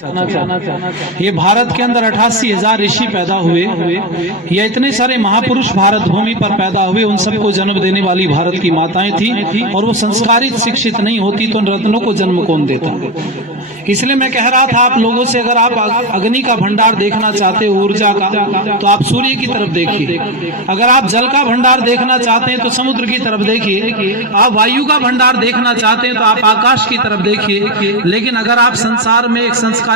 ये भारत के अंदर 88,000 ऋषि पैदा हुए, ये इतने सारे महापुरुष भारत भूमि पर पैदा हुए, उन सबको जन्म देने वाली भारत की माताएं थी, और वो संस्कारित शिक्षित नहीं होती तो उन रत्नों को जन्म कौन देता। इसलिए मैं कह रहा था आप लोगों से, अगर आप अग्नि का भंडार देखना चाहते हो ऊर्जा का, तो आप सूर्य की तरफ देखिए। अगर आप जल का भंडार देखना चाहते हैं तो समुद्र की तरफ देखिए। आप वायु का भंडार देखना चाहते हैं तो आप आकाश की तरफ देखिए। लेकिन अगर आप संसार में एक संस्कारित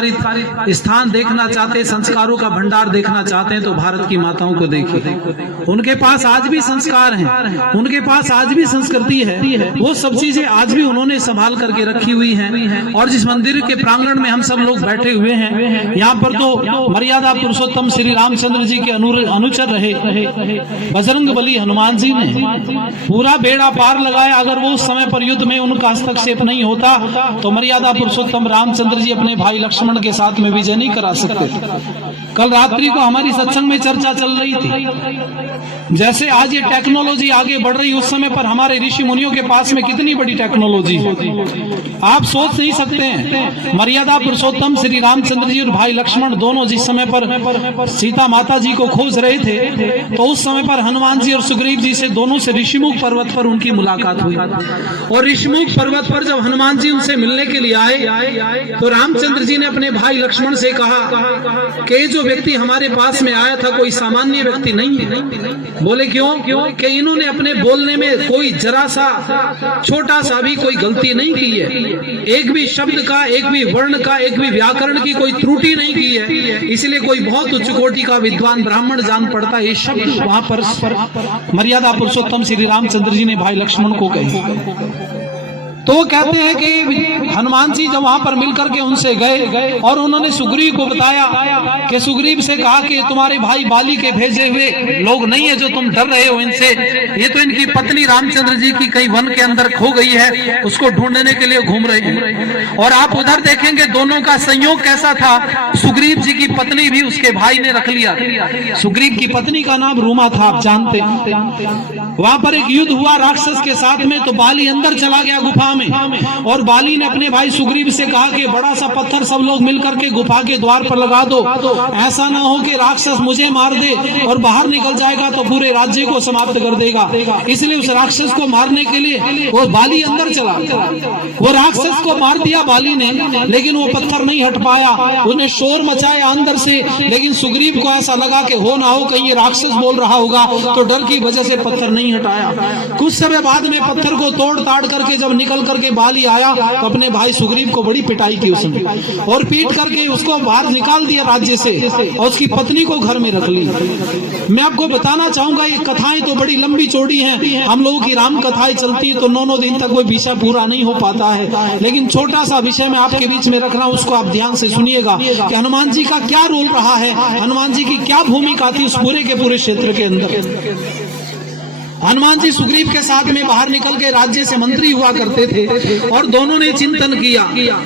स्थान देखना चाहते हैं, संस्कारों का भंडार देखना चाहते हैं, तो भारत की माताओं को देखिए। उनके पास आज भी संस्कार हैं, उनके पास आज भी संस्कृति है, वो सब चीजें आज भी उन्होंने संभाल करके रखी हुई हैं। और जिस मंदिर के प्रांगण में हम सब लोग बैठे हुए हैं, यहाँ पर तो मर्यादा पुरुषोत्तम श्री रामचंद्र जी के अनुचर रहे बजरंग बली हनुमान जी ने पूरा बेड़ा पार लगाया। अगर वो उस समय पर युद्ध में उनका हस्तक्षेप नहीं होता तो मर्यादा पुरुषोत्तम रामचंद्र जी अपने भाई लक्ष्मण के साथ में विजय नहीं करा सकते। कल रात्रि को हमारी सत्संग में चर्चा चल रही थी, जैसे आज ये टेक्नोलॉजी आगे बढ़ रही, उस समय पर हमारे ऋषि मुनियों के पास में कितनी बड़ी टेक्नोलॉजी आप सोच नहीं सकते हैं। मर्यादा पुरुषोत्तम श्री रामचंद्र जी और भाई लक्ष्मण दोनों जिस समय पर सीता माता जी को खोज रहे थे, तो उस समय पर हनुमान जी और सुग्रीव जी से दोनों से ऋषिमुख पर्वत पर उनकी मुलाकात हुई। और ऋषिमुख पर्वत पर जब हनुमान जी उनसे मिलने के लिए आए तो रामचंद्र जी ने अपने भाई लक्ष्मण से कहा कि जो व्यक्ति हमारे पास में आया था कोई सामान्य व्यक्ति नहीं है। बोले क्यों? कि इन्होंने अपने बोलने में कोई जरा सा छोटा सा भी कोई गलती नहीं की है, एक भी शब्द का, एक भी वर्ण का, एक भी व्याकरण की कोई त्रुटि नहीं की है, इसलिए कोई बहुत उच्च कोटि का विद्वान ब्राह्मण जान पड़ता है। ये शब्द वहां पर मर्यादा पुरुषोत्तम श्री रामचंद्र जी ने भाई लक्ष्मण को कहे। तो वो कहते हैं कि हनुमान जी जब वहां पर मिलकर के उनसे गए और उन्होंने सुग्रीव को बताया कि सुग्रीव से कहा कि तुम्हारे भाई बाली के भेजे हुए लोग नहीं है जो तुम डर रहे हो इनसे, ये तो इनकी पत्नी रामचंद्र जी की कहीं वन के अंदर खो गई है, उसको ढूंढने के लिए घूम रहे हैं। और आप उधर देखेंगे दोनों का संयोग कैसा था, सुग्रीव जी की पत्नी भी उसके भाई ने रख लिया। सुग्रीव की पत्नी का नाम रूमा था, आप जानते। वहां पर एक युद्ध हुआ राक्षस के साथ में, तो बाली अंदर चला गया गुफा में, और बाली ने अपने भाई सुग्रीव से कहा कि बड़ा सा पत्थर सब लोग मिलकर के गुफा के द्वार पर लगा दो, ऐसा ना हो कि राक्षस मुझे मार दे और बाहर निकल जाएगा तो पूरे राज्य को समाप्त कर देगा। इसलिए उस राक्षस को मारने के लिए वो बाली अंदर चला। वो राक्षस को मार दिया बाली ने, लेकिन वो पत्थर नहीं हट पाया। उसने शोर मचाया अंदर से, लेकिन सुग्रीव को ऐसा लगा कि हो ना हो कहीं ये राक्षस बोल रहा होगा, तो डर की वजह से पत्थर नहीं हटाया। कुछ समय बाद में पत्थर को तोड़ ताड़ करके जब निकल करके बाली आया तो अपने भाई सुग्रीव को बड़ी पिटाई की उसने, और पीट करके उसको बाहर निकाल दिया राज्य से, और उसकी पत्नी को घर में रख ली। मैं आपको बताना चाहूंगा ये कथाएं तो बड़ी लंबी चौड़ी हैं, हम लोगों की राम कथाएं चलती है तो 9 दिन तक कोई विषय पूरा नहीं हो पाता है, लेकिन छोटा सा विषय मैं आपके बीच में रख रहा हूं, उसको आप ध्यान से सुनिएगा कि हनुमान जी का क्या रोल रहा है, हनुमान जी की क्या भूमिका थी उस पूरे के पूरे क्षेत्र के अंदर। हनुमान जी सुग्रीव के साथ में बाहर निकल के राज्य से मंत्री हुआ करते थे, और दोनों ने चिंतन किया।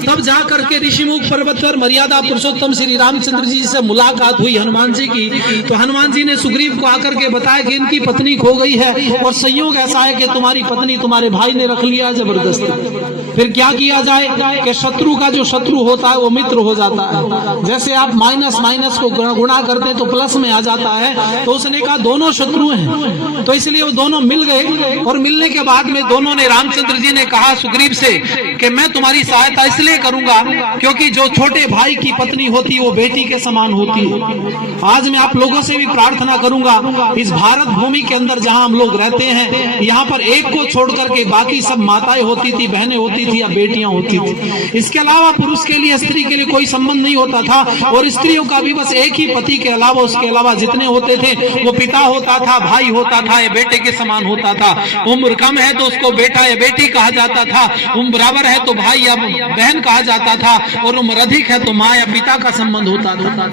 तब जाकर के ऋषिमुख पर्वत पर मर्यादा पुरुषोत्तम श्री रामचंद्र जी से मुलाकात हुई हनुमान जी की। तो हनुमान जी ने सुग्रीव को आकर के बताया कि इनकी पत्नी खो गई है, और संयोग ऐसा है कि तुम्हारी पत्नी तुम्हारे भाई ने रख लिया जबरदस्ती। फिर क्या किया जाए कि शत्रु का जो शत्रु होता है वो मित्र हो जाता है। जैसे आप माइनस माइनस को गुणा करते तो प्लस में आ जाता है, तो उसने कहा दोनों शत्रु हैं, तो इसलिए वो दोनों मिल गए। और मिलने के बाद में दोनों ने, रामचंद्र जी ने कहा सुग्रीव से कि मैं तुम्हारी सहायता इसलिए करूंगा क्योंकि जो छोटे भाई की पत्नी होती है वो बेटी के समान होती है। आज मैं आप लोगों से भी प्रार्थना करूंगा, इस भारत भूमि के अंदर जहां हम लोग रहते हैं, यहाँ पर एक को छोड़ करके बाकी सब माताएं होती थी, बहनें होती थी या बेटियां होती थी। इसके अलावा पुरुष के लिए स्त्री के लिए कोई संबंध नहीं होता था, और स्त्रियों का भी बस एक ही पति के अलावा उसके अलावा जितने होते थे वो पिता होता था, भाई होता था या बेटे के समान होता था। उम्र कम है तो उसको बेटा या बेटी कहा जाता था, उम्र बराबर है तो भाई या बहन कहा जाता था, और उम्र अधिक है तो माँ या पिता का संबंध होता था।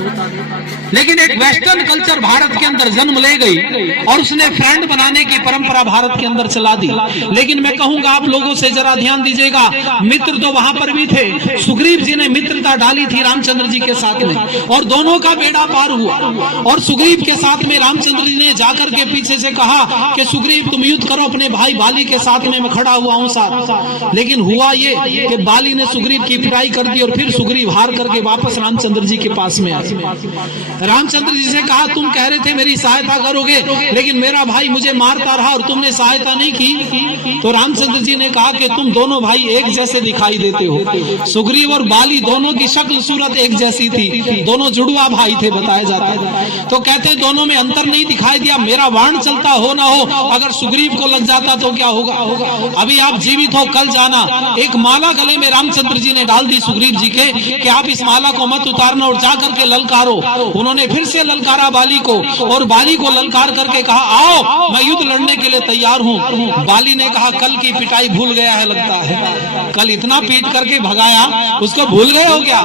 लेकिन एक वेस्टर्न कल्चर भारत के अंदर जन्म ले गई और उसने फ्रेंड बनाने की परंपरा भारत के अंदर चला दी। लेकिन मैं कहूंगा आप लोगों से जरा ध्यान दीजिएगा, बचेगा। मित्र तो वहां पर भी थे, सुग्रीव जी ने मित्रता डाली थी रामचंद्र जी के साथ में और दोनों का बेड़ा पार हुआ। और सुग्रीव के साथ में रामचंद्र जी ने जाकर के पीछे से कहा कि सुग्रीव तुम युद्ध करो अपने भाई बाली के साथ में, मैं खड़ा हुआ हूं साथ। लेकिन हुआ ये कि बाली ने सुग्रीव की पिटाई कर दी और फिर सुग्रीव हार करके वापस रामचंद्र जी के पास में आए। रामचंद्र जी से कहा तुम कह रहे थे मेरी सहायता करोगे, लेकिन मेरा भाई मुझे मारता रहा और तुमने सहायता नहीं की। तो रामचंद्र जी ने कहा कि तुम दोनों भाई एक जैसे दिखाई देते हो। सुग्रीव और बाली दोनों की शक्ल सूरत एक जैसी थी, दोनों जुड़वा भाई थे बताया जाता है। तो कहते दोनों में अंतर नहीं दिखाई दिया। मेरा वाण चलता हो ना हो, अगर सुग्रीव को लग जाता तो क्या होगा। अभी आप जीवित हो, कल जाना। एक माला गले में रामचंद्र जी ने डाल दी सुग्रीव जी के कि आप इस माला को मत उतारना और जाकर के ललकारो। उन्होंने फिर से ललकारा बाली को और बाली को ललकार करके कहा आओ मैं युद्ध लड़ने के लिए तैयार हूँ। बाली ने कहा कल की पिटाई भूल गया है लगता है, कल इतना पीट करके भगाया उसको भूल गए हो क्या।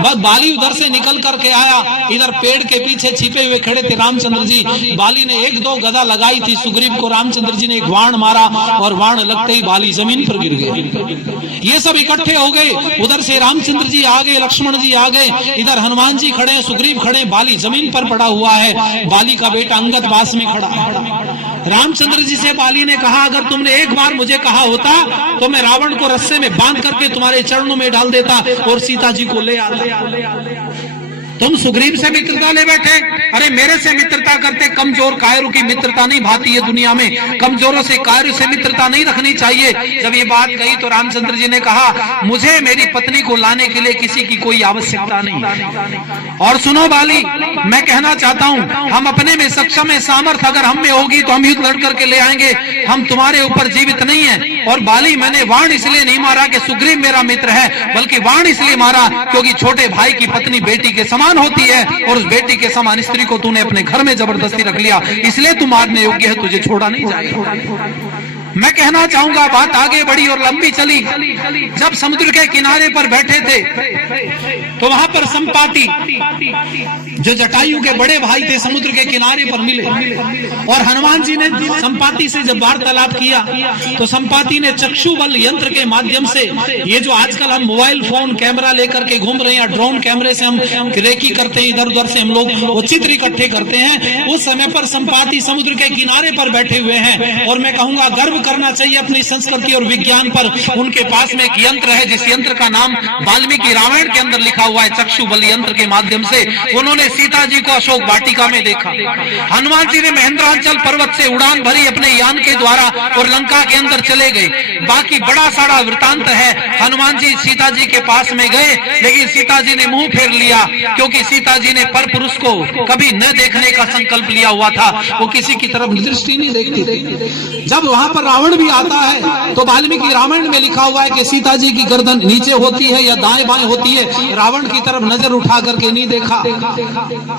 बस बाली उधर से निकल करके आया, इधर पेड़ के पीछे छिपे हुए खड़े थे रामचंद्र जी। बाली ने एक दो गदा लगाई थी सुग्रीव को, रामचंद्र जी ने एक वाण मारा और वाण लगते ही बाली जमीन पर गिर गए। ये सब इकट्ठे हो गए, उधर से रामचंद्र जी आ गए, लक्ष्मण जी आ गए, इधर हनुमान जी खड़े हैं, सुग्रीव खड़े, बाली जमीन पर पड़ा हुआ है, बाली का बेटा अंगद पास में खड़ा। रामचंद्र जी से बाली ने कहा अगर तुमने एक बार मुझे कहा होता तो मैं रावण को रस्से में बांध करके तुम्हारे चरणों में डाल देता और सीता जी को ले आता। तुम सुग्रीव से मित्रता ले बैठे, अरे मेरे से मित्रता करते। कमजोर कायरों की मित्रता नहीं भाती है दुनिया में, कमजोरों से कायरों से मित्रता नहीं रखनी चाहिए। जब ये बात कही तो रामचंद्र जी ने कहा मुझे मेरी पत्नी को लाने के लिए किसी की कोई आवश्यकता नहीं। और सुनो बाली, मैं कहना चाहता हूँ हम अपने में सक्षम है, सामर्थ अगर हम में होगी तो हम युद्ध लड़ करके ले आएंगे, हम तुम्हारे ऊपर जीवित नहीं है। और बाली मैंने वाण इसलिए नहीं मारा कि सुग्रीव मेरा मित्र है, बल्कि वाण इसलिए मारा क्योंकि छोटे भाई की पत्नी बेटी के समान होती है और उस बेटी के समान स्त्री को तूने अपने घर में जबरदस्ती रख लिया, इसलिए तू मारने योग्य है, तुझे छोड़ा नहीं जाएगा। मैं कहना चाहूंगा बात आगे बढ़ी और लंबी चली। जब समुद्र के किनारे पर बैठे थे तो वहां पर संपाति जो जटायु के बड़े भाई थे समुद्र के किनारे पर मिले और हनुमान जी ने संपाति से जब वार्तालाप किया तो संपाति ने चक्षु बल यंत्र के माध्यम से, ये जो आजकल हम मोबाइल फोन कैमरा लेकर के घूम रहे हैं, ड्रोन कैमरे से हम रेकी करते हैं, इधर उधर से हम लोग वो चित्र इकट्ठे करते हैं, उस समय पर संपाति समुद्र के किनारे पर बैठे हुए हैं। और मैं कहूंगा गर्व करना चाहिए अपनी संस्कृति और विज्ञान पर। उनके पास में एक यंत्र है जिस यंत्र का नाम वाल्मीकि रामायण के अंदर लिखा हुआ है। चक्षु बल यंत्र के माध्यम से उन्होंने सीता जी को अशोक वाटिका में देखा। हनुमान जी ने महेंद्रांचल पर्वत से उड़ान भरी अपने यान के द्वारा और लंका के अंदर चले गए। बाकी बड़ा सारा वृतांत है। हनुमान जी सीता जी के पास में गए लेकिन सीता जी ने मुंह फेर लिया क्योंकि सीता जी ने पर पुरुष को कभी न देखने का संकल्प लिया हुआ था, वो किसी की तरफ दृष्टि नहीं देखती थी। जब वहां पर रावण भी आता है तो वाल्मीकि रामायण में लिखा हुआ है कि सीता जी की गर्दन नीचे होती है या दाएं बाएं होती है, रावण की तरफ नजर उठा करके नहीं देखा।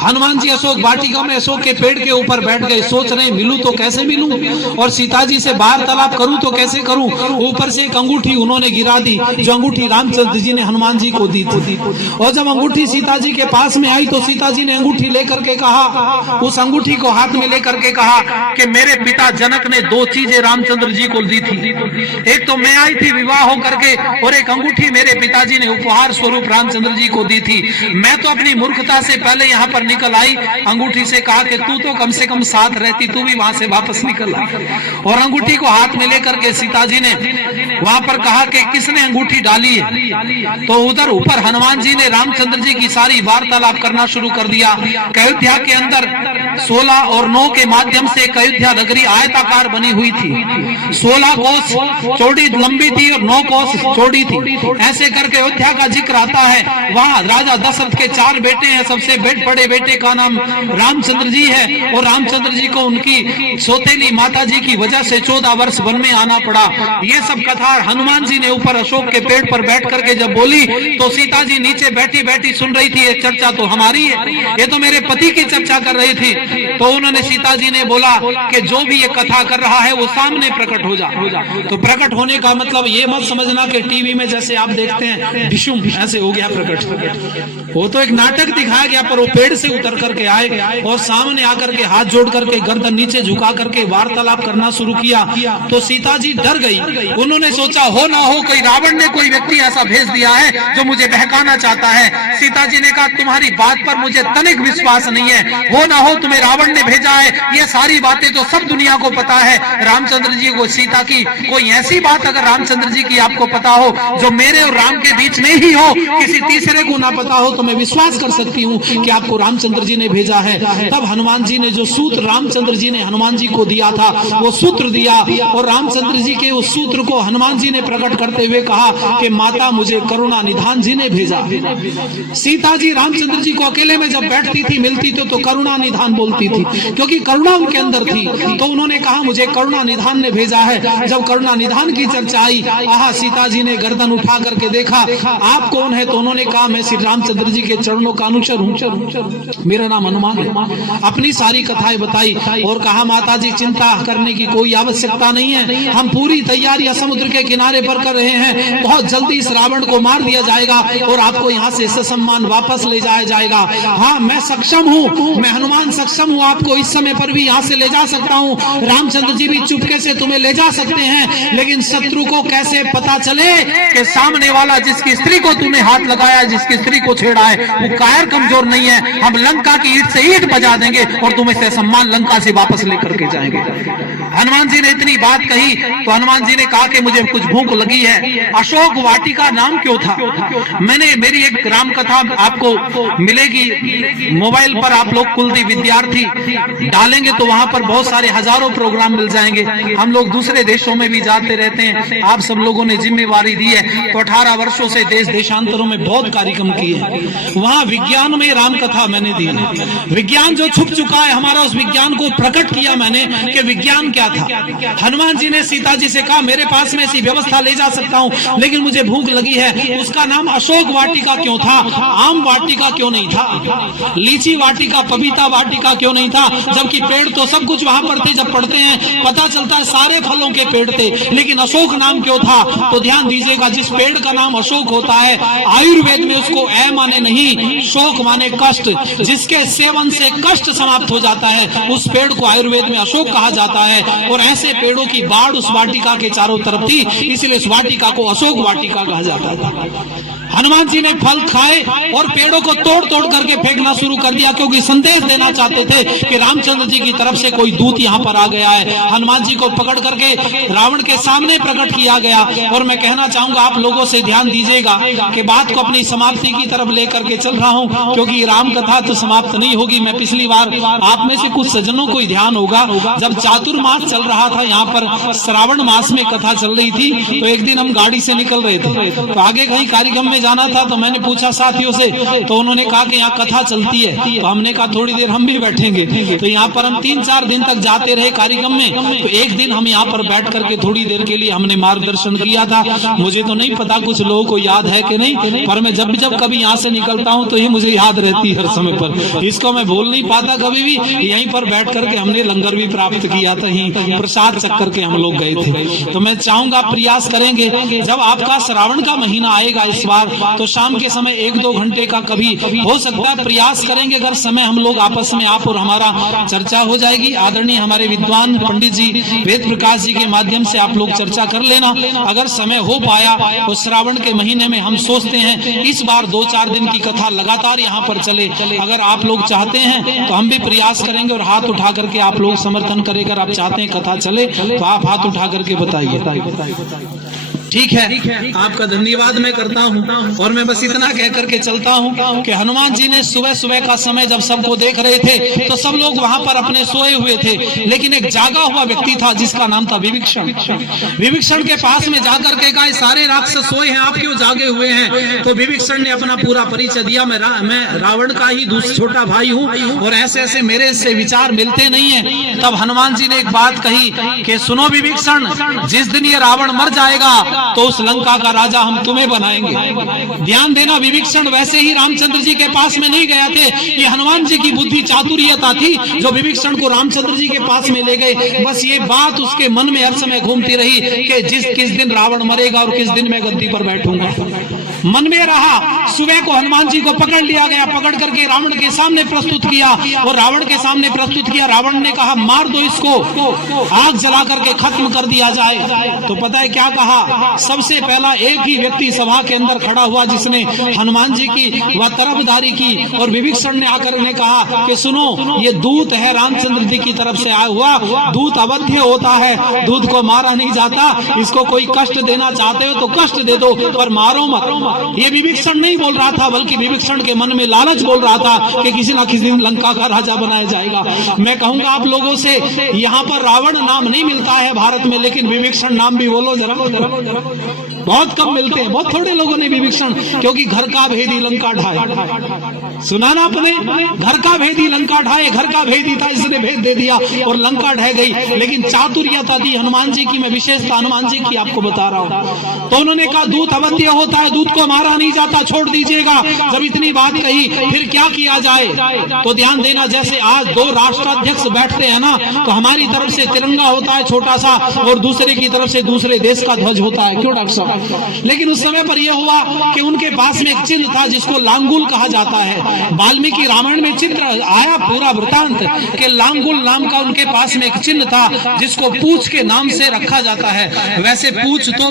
हनुमान जी अशोक वाटिका में अशोक के पेड़ के ऊपर बैठ गए, सोच रहे मिलूं तो कैसे मिलूं और सीता जी से वार्तालाप करूं तो कैसे करूं। ऊपर से एक अंगूठी उन्होंने गिरा दी, जो अंगूठी रामचंद्र जी ने हनुमान जी को दी थी। और जब अंगूठी सीता जी के पास में आई तो सीता जी ने अंगूठी लेकर के कहा, उस अंगूठी को हाथ में लेकर के कहा कि मेरे पिता जनक ने दो चीजें रामचंद्र जी को दी थी, एक तो मैं आई थी विवाह होकर के और एक अंगूठी मेरे पिताजी ने उपहार स्वरूप रामचंद्र जी को दी थी। मैं तो अपनी मूर्खता से पहले यहाँ पर निकल आई, अंगूठी से कहा कि तू तो कम से कम साथ रहती, तू भी वहां से वापस निकल आई। और अंगूठी को हाथ में लेकर के सीता जी ने वहां पर कहा कि किसने अंगूठी डाली है। तो उधर ऊपर हनुमान जी ने रामचंद्र जी की सारी वार्तालाप करना शुरू कर दिया। अयोध्या के अंदर 16 और 9 के माध्यम से अयोध्या नगरी आयताकार बनी हुई थी, 16 कोस चौड़ी लंबी थी और 9 कोस चौड़ी थी। ऐसे करके अयोध्या का जिक्र आता है। वहां राजा दशरथ के 4 बेटे हैं, सबसे बड़े बेटे का नाम रामचंद्र जी है और रामचंद्र जी को उनकी सौतेली माता जी की वजह से 14 वर्ष वन में आना पड़ा। ये सब कथा हनुमान जी ने ऊपर अशोक के पेड़ पर बैठ करके जब बोली तो सीता जी नीचे बैठी बैठी सुन रही थी। ये चर्चा तो हमारी है, ये तो मेरे पति की चर्चा कर रही थी। तो उन्होंने सीता जी ने बोला कि जो भी ये कथा कर रहा है वो सामने प्रकट हो जा। तो प्रकट होने का मतलब ये मत समझना कि टीवी में जैसे आप देखते हैं विषुम ऐसे हो गया प्रकट, वो तो एक नाटक दिखाया गया, पर वो पेड़ से उतर करके आए और सामने आकर के हाथ जोड़ करके गर्दन नीचे झुका करके वार्तालाप करना शुरू किया। तो सीता जी डर गई, उन्होंने सोचा हो ना हो कोई रावण ने कोई व्यक्ति ऐसा भेज दिया है जो मुझे बहकाना चाहता है। सीता जी ने कहा तुम्हारी बात पर मुझे तनिक विश्वास नहीं है, हो ना हो तुम्हें रावण ने भेजा है, ये सारी बातें तो सब दुनिया को पता है। रामचंद्र जी को सीता की कोई ऐसी बात अगर रामचंद्र जी की आपको पता हो जो मेरे और राम के बीच में ही हो, किसी तीसरे को ना पता हो, तो मैं विश्वास कर सकती हूँ कि आपको रामचंद्र जी ने भेजा है। तब हनुमान जी ने जो सूत्र रामचंद्र जी ने हनुमान जी को दिया था वो सूत्र दिया और रामचंद्र जी के उस सूत्र को हनुमान जी ने प्रकट करते हुए कहा कि माता मुझे करुणा निधान जी ने भेजा। सीता जी रामचंद्र जी को अकेले में जब बैठती थी मिलती थी तो करुणा निधान बोलती थी, क्योंकि करुणा उनके अंदर थी। तो उन्होंने कहा मुझे करुणा निधान ने भेजा है। जब करुणा निधान की चर्चा आई, आहा सीता जी ने गर्दन उठा करके देखा आप कौन है, तो उन्होंने कहा मैं श्री रामचंद्र जी के चरणों का अनुचर हूँ, मेरा नाम हनुमान है। अपनी सारी कथाएं बताई और कहा माता जी चिंता करने की कोई आवश्यकता नहीं है, हम पूरी तैयारी समुद्र के किनारे पर कर रहे हैं, बहुत जल्दी इस रावण को मार दिया जाएगा और आपको यहाँ से ससम्मान वापस ले जाया जाएगा। हाँ मैं सक्षम हूँ, मैं हनुमान सक्षम हूँ, आपको इस समय पर भी यहाँ से ले जा सकता हूँ। रामचंद्र जी भी चुपके से तुम्हें ले जा सकते हैं, लेकिन शत्रु को कैसे पता चले कि सामने वाला जिसकी स्त्री को तूने हाथ लगाया, जिसकी स्त्री को छेड़ा है, वो कायर कमजोर नहीं है। हम लंका की ईंट से ईंट बजा देंगे और तुम्हें से सम्मान लंका से वापस लेकर के जाएंगे। हनुमान जी ने इतनी बात कही तो हनुमान जी ने कहा कि मुझे कुछ भूख लगी है। अशोक वाटिका नाम क्यों था? मैंने मेरी एक राम कथा आपको मिलेगी मोबाइल पर, आप लोग कुलदीप विद्यार्थी डालेंगे तो वहां पर बहुत सारे हजारों प्रोग्राम मिल जाएंगे। हम लोग दूसरे देशों में भी जाते रहते हैं, आप सब लोगों ने जिम्मेवारी दी है तो 18 वर्षों से देश देशांतरों में बहुत कार्यक्रम किए हैं। वहां विज्ञान में राम कथा मैंने दी है, विज्ञान जो छुप चुका है हमारा उस विज्ञान को प्रकट किया मैंने कि विज्ञान क्या था। हनुमान जी ने सीता जी से कहा मेरे पास में ऐसी व्यवस्था ले जा सकता हूं, लेकिन मुझे भूख लगी है। उसका नाम अशोक वाटिका क्यों था? आम वाटिका क्यों नहीं था? लीची वाटिका, पपीता वाटिका क्यों नहीं था? जबकि पेड़ तो सब कुछ वहां पर थे। जब पढ़ते हैं पता चलता है सारे फलों के पेड़ थे, लेकिन अशोक नाम क्यों था? तो ध्यान दीजिएगा, जिस पेड़ का नाम अशोक होता है आयुर्वेद में उसको ऐ माने नहीं, शोक माने कष्ट, जिसके सेवन से कष्ट समाप्त हो जाता है उस पेड़ को आयुर्वेद में अशोक कहा जाता है। और ऐसे पेड़ों की बाढ़ उस वाटिका के चारों तरफ थी, इसलिए इस वाटिका को अशोक वाटिका कहा जाता था। हनुमान जी ने फल खाए और पेड़ों को तोड़ तोड़ करके फेंकना शुरू कर दिया, क्योंकि संदेश देना चाहते थे कि रामचंद्र जी की तरफ से कोई दूत यहाँ पर आ गया है। हनुमान जी को पकड़ करके रावण के सामने प्रकट किया गया। और मैं कहना चाहूंगा आप लोगों से ध्यान दीजिएगा कि बात को अपनी समाप्ति की तरफ लेकर के चल रहा हूँ, क्योंकि राम कथा तो समाप्त नहीं होगी। मैं पिछली बार आप में से कुछ सज्जनों को ध्यान होगा, जब चातुर्मास चल रहा था यहाँ पर श्रावण मास में कथा चल रही थी, तो एक दिन हम गाड़ी से निकल रहे थे, तो आगे कहीं कार्यक्रम में जाना था, तो मैंने पूछा साथियों से, तो उन्होंने कहा कि यहाँ कथा चलती है। तो हमने कहा थोड़ी देर हम भी बैठेंगे। तो यहाँ पर हम 3-4 दिन तक जाते रहे कार्यक्रम में। तो एक दिन हम यहाँ पर बैठ करके थोड़ी देर के लिए हमने मार्गदर्शन किया था। मुझे तो नहीं पता कुछ लोगों को याद है कि नहीं, पर मैं जब जब कभी यहाँ से निकलता हूँ तो ये मुझे याद रहती है हर समय पर, इसको मैं भूल नहीं पाता कभी भी। यहीं पर बैठ करके हमने लंगर भी प्राप्त किया था, यहीं प्रसाद चक्कर के हम लोग गए थे। तो मैं चाहूंगा प्रयास करेंगे, जब आपका श्रावण का महीना आएगा इस बार, तो शाम के समय 1-2 घंटे का कभी हो सकता है प्रयास करेंगे। अगर समय हम लोग आपस में आप और हमारा चर्चा हो जाएगी, आदरणीय हमारे विद्वान पंडित जी वेद प्रकाश जी के माध्यम से आप लोग चर्चा कर लेना। अगर समय हो पाया तो श्रावण के महीने में हम सोचते हैं इस बार 2-4 दिन की कथा लगातार यहाँ पर चले। अगर आप लोग चाहते हैं तो हम भी प्रयास करेंगे और हाथ उठा करके आप लोग समर्थन करें। अगर आप चाहते हैं कथा चले तो आप हाथ उठा करके बताइए। ठीक है, आपका धन्यवाद मैं करता हूं। और मैं बस इतना कह करके चलता हूं कि हनुमान जी ने सुबह सुबह का समय जब सबको देख रहे थे तो सब लोग वहां पर अपने सोए हुए थे, लेकिन एक जागा हुआ व्यक्ति था जिसका नाम था विभीषण। विभीषण के पास में जाकर के कहा सारे राक्षस सोए हैं, आप क्यों जागे हुए हैं? तो विभीषण ने अपना पूरा परिचय दिया, मैं रावण का ही छोटा भाई हूँ और ऐसे ऐसे मेरे से विचार मिलते नहीं है। तब हनुमान जी ने एक बात कही कि सुनो विभीषण, जिस दिन ये रावण मर जाएगा तो उस लंका का राजा हम तुम्हें बनाएंगे। ध्यान देना, विभीषण वैसे ही रामचंद्र जी के पास में नहीं गए थे, ये हनुमान जी की बुद्धि चातुर्यता थी जो विभीषण को रामचंद्र जी के पास में ले गए। बस ये बात उसके मन में हर समय घूमती रही कि किस दिन रावण मरेगा और किस दिन मैं गद्दी पर बैठूंगा। मन में रहा। सुबह को हनुमान जी को पकड़ लिया गया, पकड़ करके रावण के सामने प्रस्तुत किया और रावण के सामने प्रस्तुत किया। रावण ने कहा मार दो इसको, आग जला करके खत्म कर दिया जाए। तो पता है क्या कहा? सबसे पहला एक ही व्यक्ति सभा के अंदर खड़ा हुआ जिसने हनुमान जी की वह तरफदारी की, और विभीषण ने आकर ने कहा कि सुनो, ये दूत है रामचंद्र जी की तरफ से आया हुआ, दूत अवध्य होता है, दूत को मारा नहीं जाता। इसको कोई कष्ट देना चाहते हो तो कष्ट दे दो, पर मारो मत। ये विभीषण नहीं बोल रहा था, बल्कि विभीषण के मन में लालच बोल रहा था कि किसी ना किसी दिन लंका का राजा बनाया जाएगा। मैं कहूंगा आप लोगों से, यहाँ पर रावण नाम नहीं मिलता है भारत में, लेकिन विभीषण नाम भी बोलो जरा। बहुत कम मिलते हैं, बहुत थोड़े लोगों ने विभीषण, क्योंकि घर का भेदी लंका ढाए। सुना ना आपने? घर का भेदी लंका ढाए, घर का भेदी था, इसने भेद दे दिया और लंका ढह गई। लेकिन चातुर्यता थी हनुमान जी की, मैं विशेषता हनुमान जी की आपको बता रहा हूँ। तो उन्होंने कहा दूत अवध्य होता है, दूत को मारा नहीं जाता, छोड़ दीजिएगा। जब इतनी बात कही फिर क्या किया जाए? तो ध्यान देना, जैसे आज दो राष्ट्राध्यक्ष बैठते हैं ना, तो हमारी तरफ से तिरंगा होता है छोटा सा और दूसरे की तरफ से दूसरे देश का ध्वज होता है। क्यों डॉक्टर साहब? लेकिन उस समय पर यह हुआ कि उनके पास में एक चिन्ह था जिसको लांगुल कहा जाता है। वाल्मीकि रामायण में चित्र आया पूरा वृतांत के लांगुल नाम का उनके पास में एक चिन्ह था जिसको पूछ के नाम से रखा जाता है। वैसे पूछ तो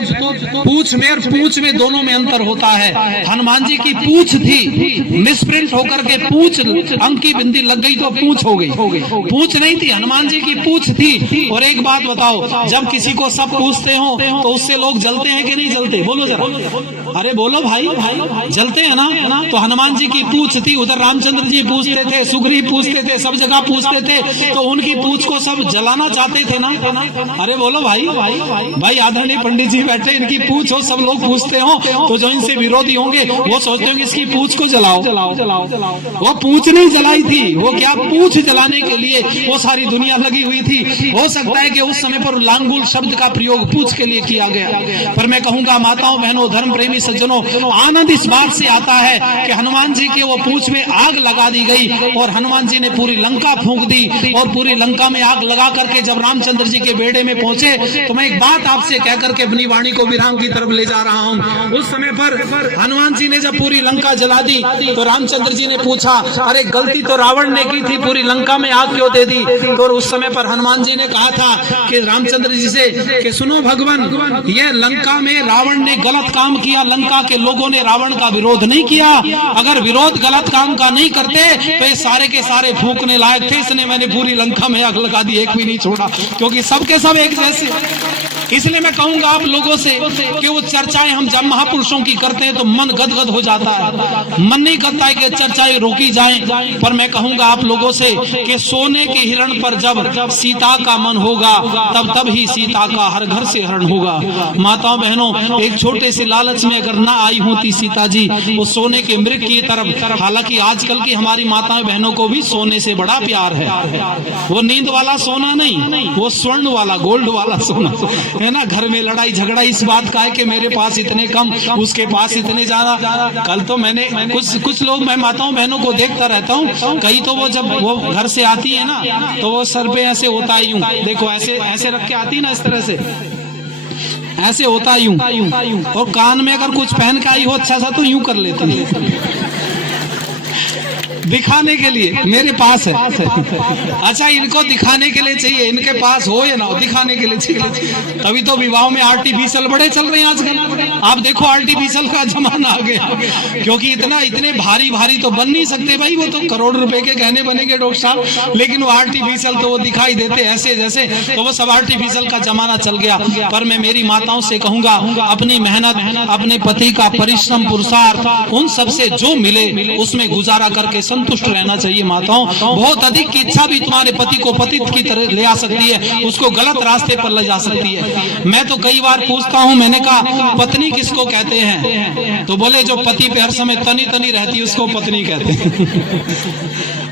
पूछ में और पूछ में दोनों में अंतर होता है। हनुमान जी की पूछ थी, मिसप्रिंट होकर के पूछ अंक की बिंदी लग गई तो पूछ हो गई, पूछ नहीं थी, हनुमान जी की पूछ थी। और एक बात बताओ, जब किसी को सब पूछते हो तो उससे लोग जलते हैं कि नहीं जलते? बोलो जरा, अरे बोलो भाई, जलते हैं ना? तो हनुमान जी की पूछ थी, उधर रामचंद्र जी पूछते थे, सुग्रीव पूछते थे, सब जगह पूछते थे, तो उनकी पूछ को सब जलाना चाहते थे ना? अरे बोलो भाई आदरणीय पंडित जी बैठे, इनकी पूछ हो, सब लोग पूछते हो, तो जो इनसे विरोधी होंगे वो सोचते होंगे इसकी पूछ को जलाओ। वो पूछ नहीं जलाई थी, वो क्या पूछ जलाने के लिए वो सारी दुनिया लगी हुई थी। हो सकता है कि उस समय पर लांगुल शब्द का प्रयोग पूछ के लिए किया गया, पर मैं कहूंगा माताओं बहनों धर्म प्रेमी सज्जनों, आनंद इस बात से आता है कि हनुमान जी के वो पूछ में आग लगा दी गई और हनुमान जी ने पूरी लंका फूंक दी। और पूरी लंका में आग लगा करके जब रामचंद्र जी के बेड़े में पहुंचे, तो मैं एक बात आपसे कह करके अपनी वाणी को विराम की तरफ ले जा रहा हूं। उस समय पर हनुमान जी ने जब पूरी लंका जला दी तो रामचंद्र जी ने पूछा, अरे गलती तो रावण ने की थी, पूरी लंका में आग क्यों दे दी? तो उस समय पर हनुमान जी ने कहा था कि रामचंद्र जी से कि सुनो भगवान, ये लंका में रावण ने गलत काम किया, लंका के लोगों ने रावण का विरोध नहीं किया। अगर विरोध गलत काम का नहीं करते तो ये सारे के सारे फूंकने लायक थे, इसने मैंने पूरी लंका में आग लगा दी, एक भी नहीं छोड़ा, क्योंकि सबके सब एक जैसे। इसलिए मैं कहूंगा आप लोगों से कि वो चर्चाएं हम जब महापुरुषों की करते हैं तो मन गदगद हो जाता है, मन नहीं करता है कि चर्चाएं रोकी जाएं। पर मैं कहूंगा आप लोगों से कि सोने के हिरण पर जब सीता का मन होगा तब ही सीता का हर घर से हरण होगा। माताओं बहनों, एक छोटे से लालच में अगर ना आई होती सीता जी वो सोने के मृग की तरफ, हालांकि आजकल की हमारी माताएं बहनों को भी सोने से बड़ा प्यार है, वो नींद वाला सोना नहीं, वो स्वर्ण वाला गोल्ड वाला सोना है ना। घर में लड़ाई झगड़ा इस बात का है कि मेरे पास इतने कम, उसके पास इतने ज्यादा। कल तो मैंने कुछ लोग, मैं माताओं बहनों को देखता रहता हूँ, कई तो वो जब वो घर से आती है ना तो वो सर पे ऐसे होता है यूं, देखो ऐसे रख के आती है ना, इस तरह से ऐसे होता यूं, और कान में अगर कुछ पहन के आई हो अच्छा सा तो यूं कर लेती है दिखाने के लिए, मेरे पास है। अच्छा, इनको दिखाने के लिए चाहिए, इनके पास हो या ना हो, दिखाने के लिए चाहिए। तभी तो विवाह में आर्टिफिशियल बड़े चल रहे हैं आजकल। आप देखो आर्टिफिशियल का जमाना आ गया, क्योंकि इतने भारी तो बन नहीं सकते भाई, वो तो करोड़ रुपए के गहने बनेंगे डॉक्टर साहब, लेकिन वो आर्टिफिशियल तो वो दिखाई देते ऐसे जैसे, तो वो सब आर्टिफिशियल का जमाना चल गया। पर मैं मेरी माताओं से कहूंगा, अपनी मेहनत, अपने पति का परिश्रम, पुरुषार्थ, उन सबसे जो मिले उसमें गुजारा करके संतुष्ट रहना चाहिए। माताओं, बहुत अधिक की इच्छा भी तुम्हारे पति को पतित की तरह ले आ सकती है, उसको गलत रास्ते पर ले जा सकती है। मैं तो कई बार पूछता हूं, मैंने कहा पत्नी किसको कहते हैं? तो बोले जो पति पे हर समय तनी रहती है उसको पत्नी कहते हैं।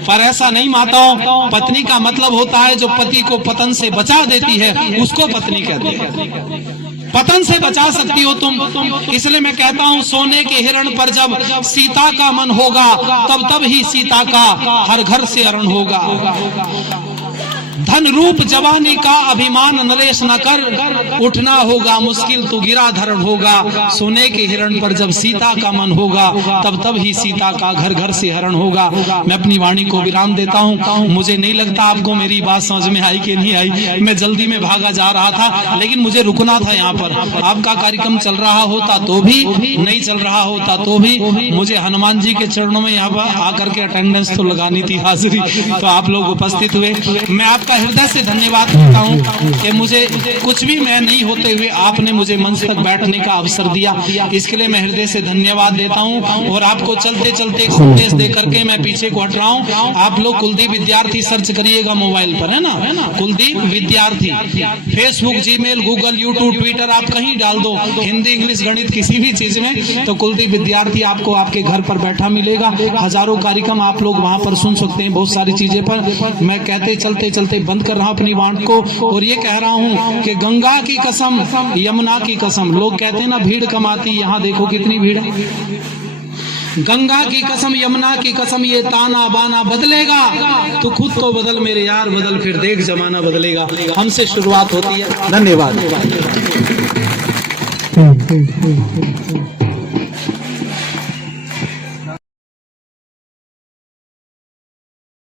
पर ऐसा नहीं माताओं, पत्नी का मतलब होता है जो पति को पतन से बचा देती है, उसको पत्नी कहते हैं। पतन से बचा सकती हो तुम। इसलिए मैं कहता हूं सोने के हिरण पर जब सीता का मन होगा तब ही सीता का हर घर से हरण होगा। धन रूप जवानी का अभिमान नरेश न कर, उठना होगा मुश्किल तो गिरा धरण होगा। सोने के हिरण पर जब सीता का मन होगा तब ही सीता का घर घर से हरण होगा। मैं अपनी वाणी को विराम देता हूं। मुझे नहीं लगता आपको मेरी बात समझ में आई कि नहीं आई। मैं जल्दी में भागा जा रहा था, लेकिन मुझे रुकना था यहाँ पर। आपका कार्यक्रम चल रहा होता तो भी, नहीं चल रहा होता तो भी, मुझे हनुमान जी के चरणों में यहाँ पर आकर के अटेंडेंस तो लगानी थी, हाजिरी। तो आप लोग उपस्थित हुए, मैं आपका हृदय से धन्यवाद करता हूं कि मुझे कुछ भी मैं नहीं होते हुए आपने मुझे मंच तक बैठने का अवसर दिया। इसके लिए मैं हृदय से धन्यवाद देता हूं। और आपको चलते चलते एक संदेश दे करके मैं पीछे को हट रहा हूं। आप लोग कुलदीप विद्यार्थी सर्च करिएगा मोबाइल पर, है ना, कुलदीप विद्यार्थी। Facebook, Gmail, Google, YouTube, Twitter आप कहीं डाल दो, हिंदी, इंग्लिश, गणित, किसी भी चीज में, तो कुलदीप विद्यार्थी आपको आपके घर पर बैठा मिलेगा। हजारों कार्यक्रम आप लोग वहां पर सुन सकते हैं, बहुत सारी चीजें पर। मैं कहते चलते चलते बंद कर रहा हूं अपनी वाणी को, और ये कह रहा हूं कि गंगा की कसम, यमुना की कसम, लोग कहते हैं ना भीड़ कम आती, यहां देखो कितनी भीड़ है। गंगा की कसम, यमुना की कसम, ये ताना बाना बदलेगा तो खुद तो बदल मेरे यार, बदल फिर देख जमाना बदलेगा। हमसे शुरुआत होती है। धन्यवाद।